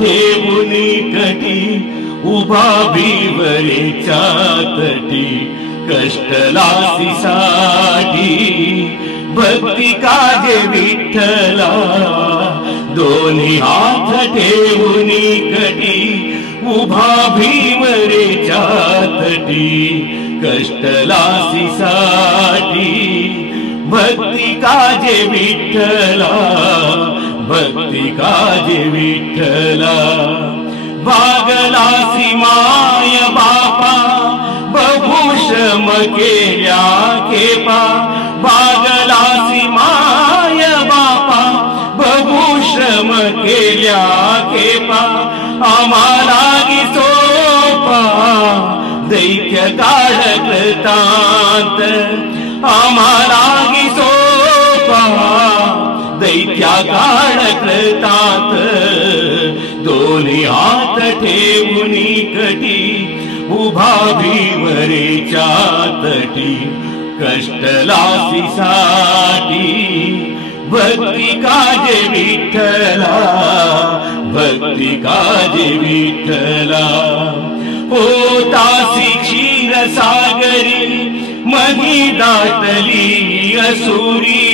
ठेवून कटी उभा भीवरेच्या तटी कष्टलासी साठी भक्ती काजे विठ्ठला दोन्ही हात ठेवून कटी उभा भीमरेच्या तटी कष्टलासी साठी भक्ती काजे विठ्ठला भक्ती काजे विठ्ठला भागलासी माय बापा बभूषम केल्या केपा भागलासी माय बापा बभूषम केल्या केपा आम्हाला सोपा दैत्य काळ कृतांत आम्हाला सोपा दैत्या काळ कृतांत दोन्ही हात ठेवून कटी उभा भीमरेच्या तटी कष्टलासी साठी भक्ती काजे विठ्ठला भक्ती काजे विठ्ठला होतासी क्षीर सागरी मही दाटली असुरी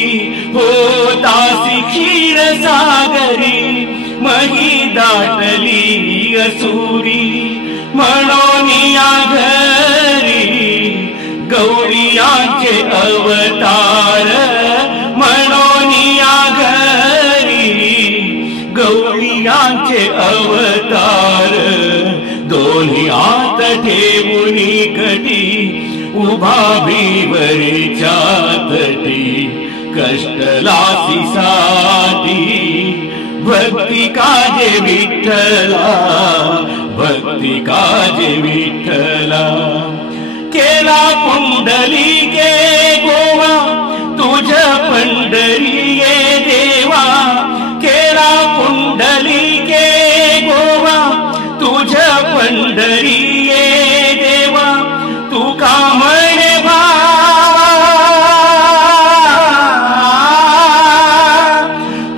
होतासी क्षीर सागरी मही दाटली असुरी म्हणून या घरी गौरियांचे अवतार म्हणून या घरी गौरियांचे अवतार दोन्ही हात ठेवून कटी उभा भीमरेच्या तटी कष्टलासी साठी भक्ती काजे विठ्ठला भक्ती काजे विठ्ठला केला पुंडलिके गोवा तुझ पंढरी ये देवा केला पुंडलिके गोवा तुझ पंढरी ये देवा तू का म्हणे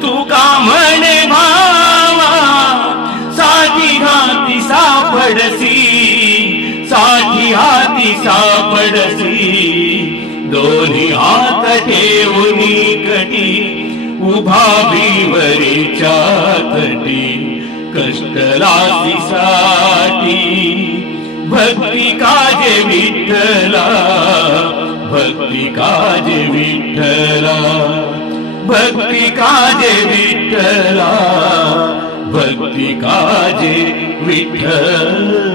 तू का म्हणे भावा साठी हाती सापडसी साठी हाती सापडसी दोन्ही हात ठेवून कटी उभा भीमरेच्या तटी कष्टलासी साठी भक्ती काजे विठ्ठला भक्ती काजे विठ्ठला भक्ती काजे विठ्ठला भक्ती काजे विठ्ठला।